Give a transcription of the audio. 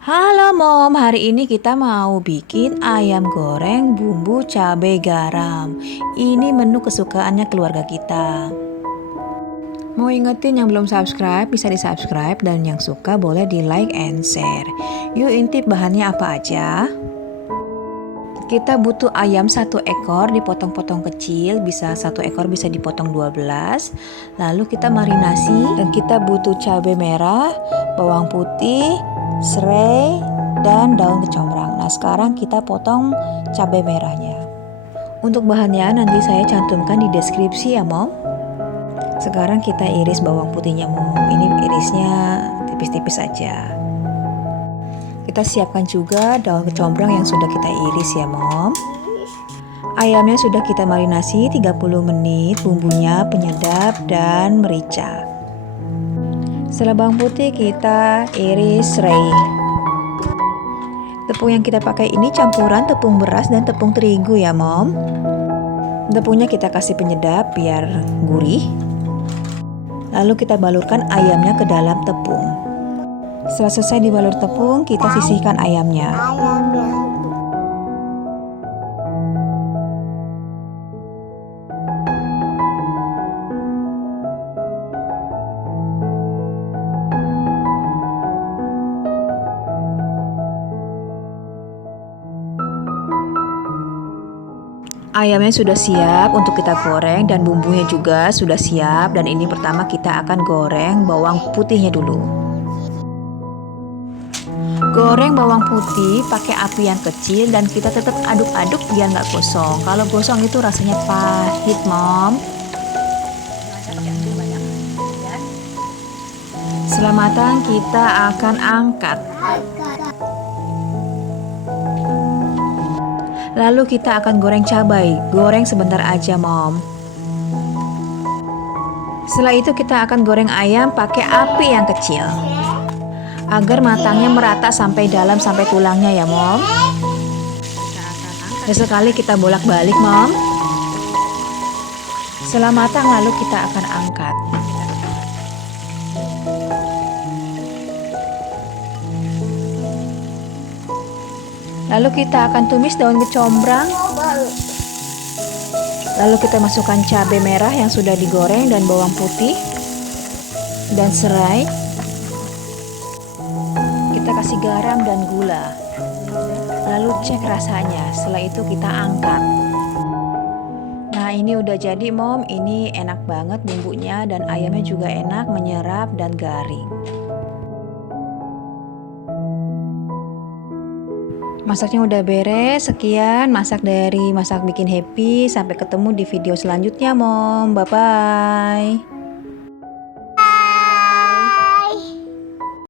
Halo Mom, hari ini kita mau bikin ayam goreng bumbu cabai garam. Ini menu kesukaannya keluarga kita. Mau ingetin yang belum subscribe, bisa di subscribe, dan yang suka boleh di like and share. Yuk intip bahannya apa aja. Kita butuh ayam 1 ekor dipotong-potong kecil, bisa 1 ekor bisa dipotong 12. Lalu kita marinasi dan kita butuh cabai merah, bawang putih, serai, dan daun kecombrang. Nah sekarang kita potong cabai merahnya. Untuk bahannya nanti saya cantumkan di deskripsi ya Mom. Sekarang kita iris bawang putihnya Mom. Ini irisnya tipis-tipis saja. Kita siapkan juga daun kecombrang yang sudah kita iris ya Mom. Ayamnya sudah kita marinasi 30 menit, bumbunya penyedap dan merica. Setelah bawang putih kita iris serai. Tepung yang kita pakai ini campuran tepung beras dan tepung terigu ya Mom. Tepungnya kita kasih penyedap biar gurih. Lalu kita balurkan ayamnya ke dalam tepung. Setelah selesai dibalur tepung, kita sisihkan ayamnya. Ayamnya sudah siap untuk kita goreng dan bumbunya juga sudah siap. Dan ini pertama kita akan goreng bawang putihnya dulu. Goreng bawang putih pakai api yang kecil dan kita tetap aduk-aduk biar nggak gosong. Kalau gosong itu rasanya pahit Mom. Setelah matang kita akan angkat. Lalu kita akan goreng cabai. Goreng sebentar aja Mom. Setelah itu kita akan goreng ayam pakai api yang kecil agar matangnya merata sampai dalam, sampai tulangnya ya Mom. Sesekali kita bolak-balik Mom. Setelah matang lalu kita akan angkat. Lalu kita akan tumis daun kecombrang. Lalu kita masukkan cabai merah yang sudah digoreng dan bawang putih dan serai. Kita kasih garam dan gula. Lalu cek rasanya. Setelah itu kita angkat. Nah ini udah jadi Mom. Ini enak banget bumbunya dan ayamnya juga enak, menyerap dan garing. Masaknya udah beres. Sekian masak dari Masak Bikin Happy. Sampai ketemu di video selanjutnya Mom. Bye bye.